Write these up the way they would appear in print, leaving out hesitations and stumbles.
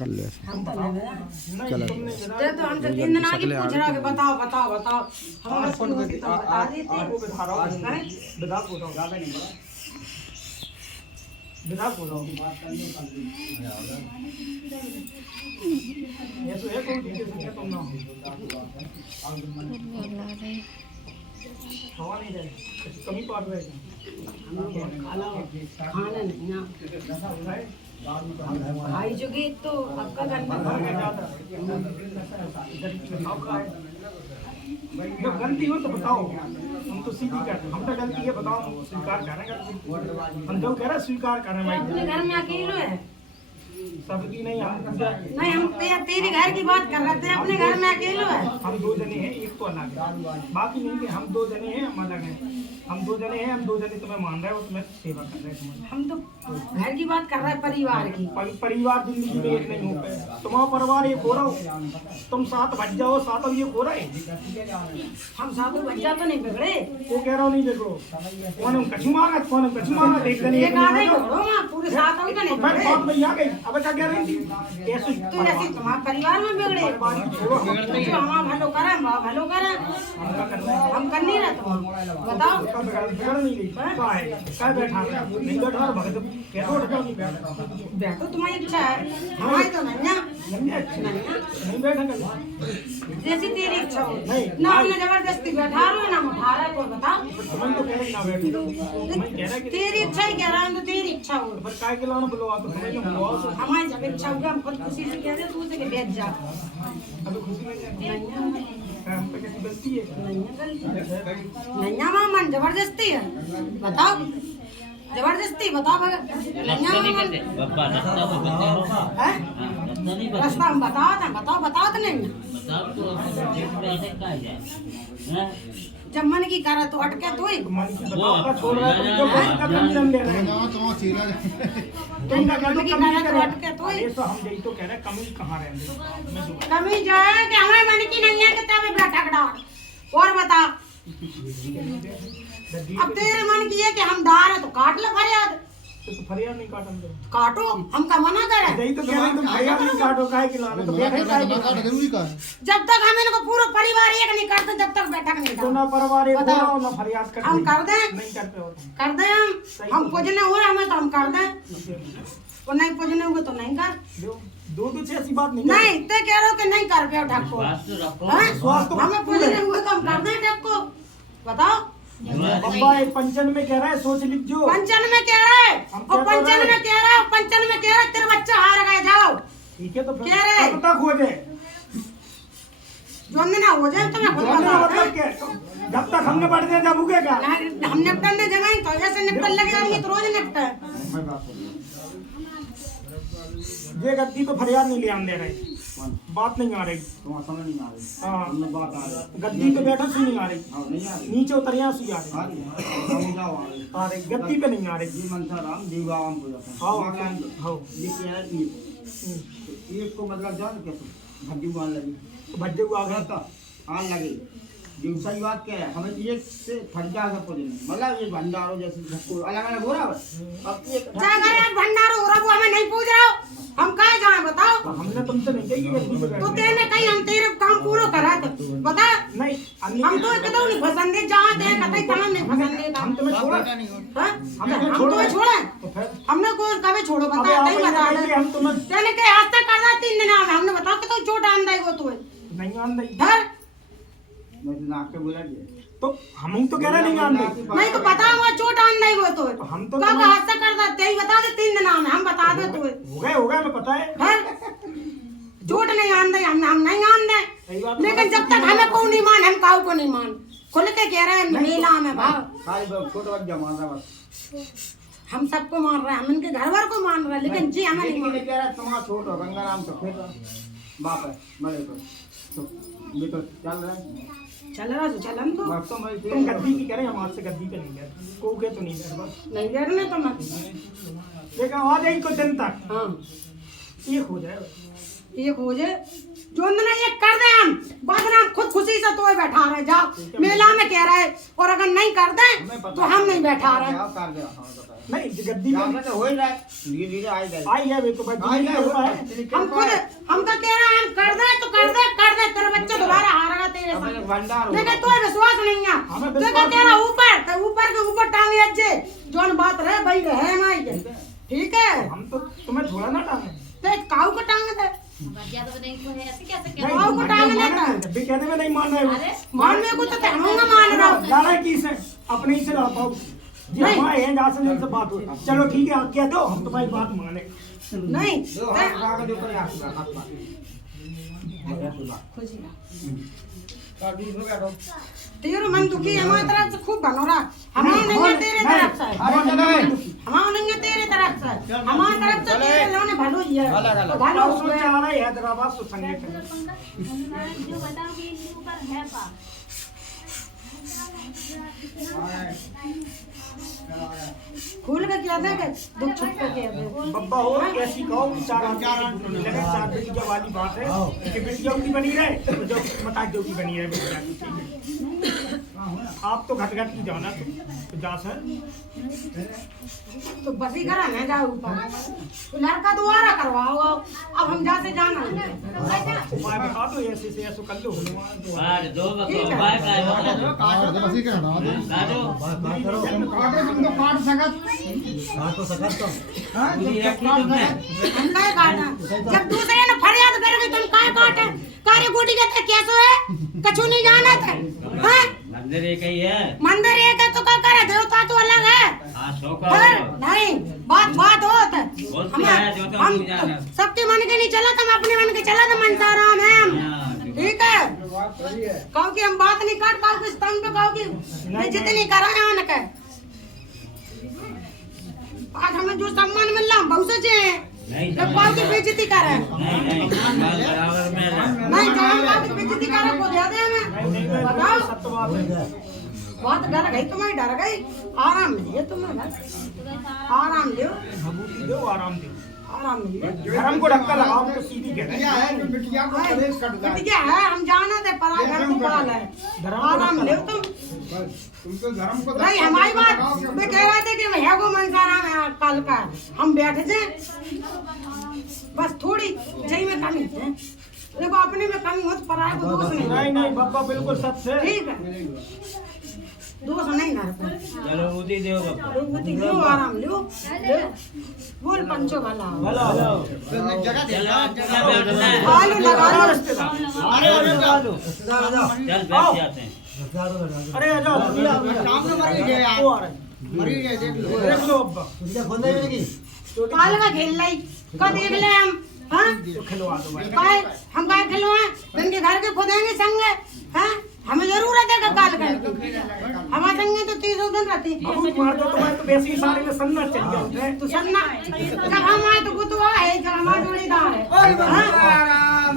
कर ले हम तो नहीं चलो ते तो हमसे 3 दिन आगे पूछ रहा कि बताओ बताओ बताओ हम बस फोन करके तो बता देते आपको बता रहा हूँ हैं बता बोलो ज़्यादा नहीं बोला बता बोलो ये तो एक और चीज़ है तुम ना हवा नहीं दे कमी पड़ रहा है खाना नहीं ना खाई चुकी तो आपका करना जब गलती हो तो बताओ हम तो सीधी कर हम तो गलती है बताओ स्वीकार करेंगे हम जो कह रहे स्वीकार करें भाई अपने घर में अकेले है सबकी नहीं हम नहीं हम तेरे घर की बात कर रहे थे अपने घर में अकेले है हम 2 जने हैं एक तो अलग है बाकी नहीं कि हम 2 जने हैं हम अलग हैं हम 2 जने हैं हम 2 जने तुम्हें मान रहे हो तुम्हें सेवा कर रहे हैं तुम्हारी हम तो घर की बात कर रहे हैं परिवार की परिवार जिंदगी में एक नहीं हो पाए तुम्हारा परिवार एक हो रहा हो तुम साथ बच जाओ साथ अब ये हो रहा है हम साथ बच्चा तो नहीं बिगड़े वो कह रहा हूँ नहीं देखो कौन कछु मांगा देख देने एक आधे करो ना पूरे साथ हम का नहीं मैं बिगड़े बात में आ गई अब क्या कह रही थी ऐसे तो ऐसे तुम्हारे परिवार में बिगड़े जो हमारा भलो करे भलो करे हम कर नहीं रहे तुम बताओ बिगड़ नहीं गई क्या है क्या बैठा नहीं बैठा भगत कैसे उठ जाओ नहीं बैठा बैठो तुम्हारी इच्छा है हमारी तो नहीं है नहीं बैठेंगे जैसी तेरी इच्छा हो नहीं। ना हमने जबरदस्ती बैठा रहे हो ना उठा रहे कोई बताओ मैं तो कह रही ना बैठो मैं कह रहा कि तेरी इच्छा ही कह रहा हूँ तो तेरी इच्छा हो पर काय के लाना बुलवा तो समझ लो बुलवा तो हमारी जब इच्छा होगी हम खुद खुशी से कह रहे तू से बैठ जा अभी खुशी नहीं है हम पे कैसी गलती है नहीं है गलती नहीं है मामन जबरदस्ती है बताओ जबरदस्ती बताओ भगत नहीं है मामन हैं? रास्ता हम बताओ नहीं जब मन की करे तो अटके तो ही मन की बताओ का छोड़ रहा है तुम जो का कंजन दे रहे हैं तुम का मन की करे तो अटके तो ही ये तो हम यही तो कह रहे हैं कमी कहाँ रहेंगे मैं जो कमी जो है कि हमारे मन की नहीं है कि तब बैठा खड़ा और बता अब तेरे मन की है कि हम दार है तो काट लो फरियाद तो फरियाद नहीं काटन दे काटो हम का मना करे यही तो कह रहे हैं तुम फरियाद नहीं काटो काहे के लाने तो बैठे काहे के लाने? जरूरी का जब तक हम इनको पूरा परिवार एक नहीं करते जब तक बैठक नहीं तो करते ना परिवार एक बताओ। हो ना फरियाद करते हम कर दें नहीं करते हो तुम। कर दें हम पूजने हुए हमें तो हम कर दें और नहीं पूजने हुए तो नहीं कर दो से ऐसी बात नहीं नहीं ते कह रहे हो कि नहीं कर पे ठक्को स्वास्थ्य हमें पूजने हुए तो हम कर दें ठक्को बताओ बब्बा एक पंचन में कह रहा है सोच लीजिए पंचन में कह रहा है हम और क्या कर पंचन रहे में कह रहा है पंचन में कह रहा है तेरे बच्चा हार गए जाओ ठीक है तो फिर कह रहे। कब तक हो जाए जो ना हो जाए तो मैं खुद मतलब बताऊं मतलब क्या जब तक हमने बढ़ दिया जब उगेगा हम निपटन दे जगह तो ऐसे निपटन लगे हम तो रोज निपटे ये गद्दी तो फरियाद नहीं ले हम दे रहे बात नहीं आ रही तुम्हारा समझ नहीं आ रही हाँ हमने बात आ रही गद्दी पे बैठक से नहीं आ रही हाँ नहीं आ रही नीचे उतरिया से आ आ रही रही समझाओ आ रही आ रही गद्दी पे नहीं आ रही जी मनसा राम दीवाम को जाता है हाँ मकान हाँ ये क्या है एक को मतलब जान कैसे भड्डी आन लगी भज्जे हुआ आ गया था आन लगी जो सही बात क्या है हमें एक से फटका सब कुछ नहीं मतलब ये भंडारों जैसे अलग अलग हो रहा है अब एक जागर यार भंडारो हो रहा वो हमें नहीं पूछ रहा हो हम कहाँ जाए बताओ तो हमने तुमसे नहीं कही कि गद्दी पे तो बैठना तेने कहीं हम तेरे काम पूरा करा थे बता नहीं हम तो एकदम नहीं पसंद है जहाँ थे कतई तमाम नहीं पसंद है हम तुम्हें छोड़ा हाँ? हम हम तुम्हें तो छोड़ा छोड़े तो फिर हमने कोई कभी छोड़ो अबे बता आप नहीं ये बता कहिए कि हम तुम्हें तेने के हाथ तक कर रहा 3 दिन में हमने बताओ कि तो चोट आन दई वो तू नहीं आन रही धर मैं तो नाक के बोला दिया तो हम ही तो कह रहे नहीं आन रही नहीं तो बता वो चोट आन दई वो तो तो हम तो कब तुम्हें- हाथ तक कर दे तेरी बता दे 3 दिन में हम बता दे तू हो गए हमें पता है धर चोट नहीं आन दई हम नहीं आन दे सही बात लेकिन जब तक हमें को नहीं मान हम काऊ को नहीं मान खुल के कह रहे हैं मेला में भाव खाली छोटा बच्चा मान रहा बस हम सबको मान रहे हैं हम इनके घर भर को मान रहे हैं लेकिन जी हमें नहीं लेकिन मान ये कह रहा है तुम्हारा छोटा गंगाराम तो फिर बाप है मरे तो ये तो चल रहा है चल रहा तो चलन तो बस तो मैं तुम गद्दी की कह रहे हैं हम आज से गद्दी पे नहीं गए को के तो नहीं गए बस नहीं बैठने तो मत लेकिन आ जाएगी कुछ दिन तक हाँ एक हो जाए ये खोजे जो ना ये कर दे हम बाद में हम खुद खुशी से तो बैठा रहे जाओ मेला में कह रहे और अगर नहीं कर दे तो हम नहीं बैठा रहे कर दे हाँ बता नहीं गद्दी में तो हो ही रहा है धीरे धीरे आई है वे तो भाई आई धीरे हुआ है हम खुद हम तो कह रहे हैं हम कर दे तो कर दे तेरे बच्चे दोबारा हारेगा तेरे अब साथ भंडार हो देखा तो विश्वास नहीं है हमें देखा विश्वास कह रहा ऊपर तो ऊपर के ऊपर टांगे अज्जे जोन बात रहे भाई रहे माई ठीक है हम तो तुम्हें थोड़ा ना टांगे तो काऊ को टांग दे बच्चा तो नहीं कोई ऐसे कैसे नहीं, क्या काऊ को टांग माना देता है, जब भी कहने में नहीं मान रहे हो अरे मान में को तो हमूंगा मान रहा हूं लड़ा की से अपने ही से लड़ पाओ जी नहीं। हमारे हैं जहाँ से जिनसे बात हुई चलो ठीक है आप कह दो हम तुम्हारी बात माने नहीं दो हाथ लगा के ऊपर हाथ खुशी ना का बीच हो गया तो तेरे मन दुखी है हमारी तरफ से खूब बनो रहा हमारा नहीं है तेरे तरफ से अरे चलो हमारा नहीं है तेरे तरफ से हमारी तरफ से तेरे लोने भलो ही है भला भलो हो सोचा गया आ रहा है हैदराबाद तो संगे जो बताओगे इनके ऊपर है पा खुल के क्या दे दुख छुप के क्या दे बब्बा हो ऐसी कहो कि चार लगे चार बेटिया वाली बात है कि बेटियों की बनी रहे तो जो मता जो की बनी रहे बेटिया की आप तो घट घट की जाना तो जा सर तो बसी करा ना जाओ ऊपर तो लड़का दोबारा करवाओ अब हम जा से जाना उपाय बता दो ऐसे से ऐसे कर लो दो ठीक है। बाय बाय हम काय काटा जब दूसरे ने फरियाद करोगे तुम काय काटे कार्य गोटी कहते कैसो है कछु नहीं जाना था हैं मंदिर एक ही है मंदिर एक है तो क्या करे देवता तो अलग है हाँ पर नहीं बात बात होत है बोलती है जो तो हम नहीं जाना सबके मन के नहीं चला हम अपने मन के चला तो मनसाराम है हम ठीक है कहो कि हम बात नहीं काट पाओ किस तंग पे कहो कि बेइज्जती नहीं करा है उनके आज हमें जो सम्मान मिल रहा हम बहुत से हैं नहीं जब कहो कि बेइज्जती कर रहे हैं नहीं बराबर में है। नहीं जब कहो कि बेइज्जती कर रहे को दे दे हमें बताओ सत्य बात है बहुत डर गई तुम्हें डर गई आराम मिलिए तुम्हें भाई आराम लियो भभूति दो आराम दो आराम मिलिए गरम को ढक्का लगाओ तो सीधी कह रहे हैं बिटिया को कलेश कट गया क्या है हम जाना थे पर घर को पाल है आराम लियो तुम तुम तो धर्म को नहीं हमारी बात मैं कह रहा था कि भैया को मनसाराम है कल का हम बैठ जाए बस थोड़ी जई में कमी है देखो अपने में कमी हो तो पराये को दोष नहीं नहीं नहीं बब्बा बिल्कुल सच है ठीक है दोष नहीं घर पर चलो उदी दो बाबा लियो आराम लियो बोल पंचो भला हो। भला भला जगह दे चल बैठना है आलू लगा लो चल बैठ जाते हैं अरे आ जाओ काम में मर गए यार वो आ रहा है मर गए देख लो अब्बा काल का खेल लाई का देख ले हम हाँ तो खिलवा दो भाई काय हम काय खिलवाए इनके घर के खुदेंगे संग हाँ हमें जरूरत है काल करने की हमारे संगे तो 30 दिन रहती बहुत मार दो तुम्हारे तो वैसे ही सारे में सन्ना चल गया तू सन्ना जब हम आए तो गुतवा है जब हमारा जोड़ीदार है हाँ?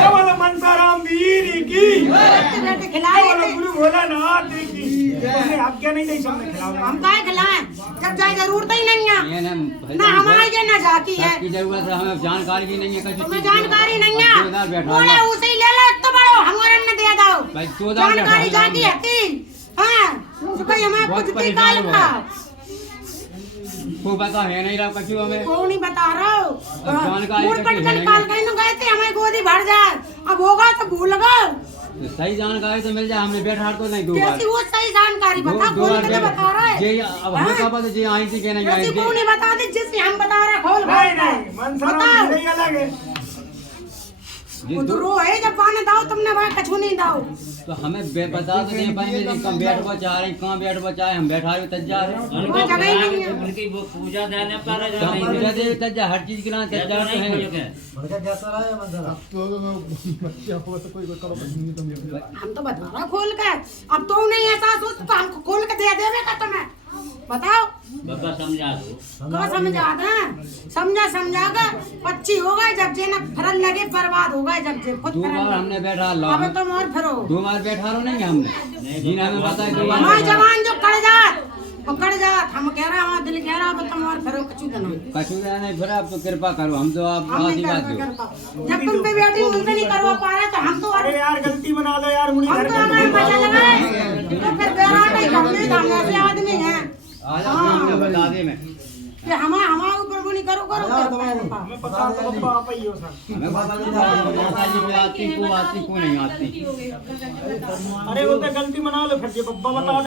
ये वाला मनसाराम वीर की बैठे बैठे ये खिलाए वाला थे। गुरु भोलानाथ की तुमने आज्ञा नहीं दी सबने खिलाओ हम काय खिलाए जब जाए जरूरत ही नहीं है ये ना ना हमारी ये ना जाती है की जरूरत है हमें जानकारी भी नहीं है कुछ तुम्हें जानकारी नहीं है चौधार बैठा बोले है उसे ही ले लो तो बड़ो हमारे ने दे दो भाई चौधार बैठा जानकारी है जाती है थी हाँ तो कहीं हमें बहुत कुछ भी परेशान काल हो का को पता है नहीं रहा कछु हमें को नहीं बता रहा हूँ जानकारी मूड कभी पटकन नहीं काल है। कहीं तो गए थे हमें गोदी भर जाए अब होगा तो भूल गए तो सही जानकारी तो मिल जाए हमने बैठा तो नहीं दो बार कैसी वो सही जानकारी दो बता दो खोल बार के तो बता रहा है ये अब हमें क्या पता जी आई थी कि नहीं आई कैसी थी को नहीं बता दी जिससे हम बता रहे खोल नहीं खोल नहीं मनसाराम नहीं अलग है वो तो रो है जब पाने दाओ तुमने भाई कछु नहीं दाओ तो हमें बता तो नहीं पाएंगे कि कम बैठ बचा रहे कहाँ बैठ बचा है हम बैठा रहे तज्जा रहे उनको जगह ही नहीं है। उनकी वो पूजा देने पर तो हम पूजा दे तज्जा हर चीज के लिए तज्जा तो है हम तो बता रहे खोल के अब तो नहीं एहसास हो तो हमको खोल के दे देवे का तुम्हें बताओ बाबा समझा दो क्या समझा दें समझा कर 25 हो गए जब जे ना फरल लगे बर्बाद हो गए जब जे खुद दो फरल बार लगे। हमने बैठा अब तुम और फिरो दो बार बैठा रहो नहीं हमने जिन हमें बताया दो बार हमारे बैठा जवान जो कर जात पकड़ जा हम कह रहा हमारा दिल कह रहा तुम और करो कछु देना कछु नहीं फिर आप तो कृपा करो हम तो आप हम नहीं आशीर्वाद कर दो पा जब तुम पे बैठी उनसे नहीं करवा पा रहे तो हम तो अरे यार गलती बना लो यार मुझे हम घर तो हमारे पैसा लगाए तो फिर बेरा नहीं करने हम ऐसे आदमी हैं आज आपने बता दे मैं कि हमारे ऊपर वो नहीं करो करो हमें पता तो बब्बा आप ही हो सर हमें पता नहीं था आती को नहीं आती अरे वो तो गलती बना लो फिर ये बब्बा बता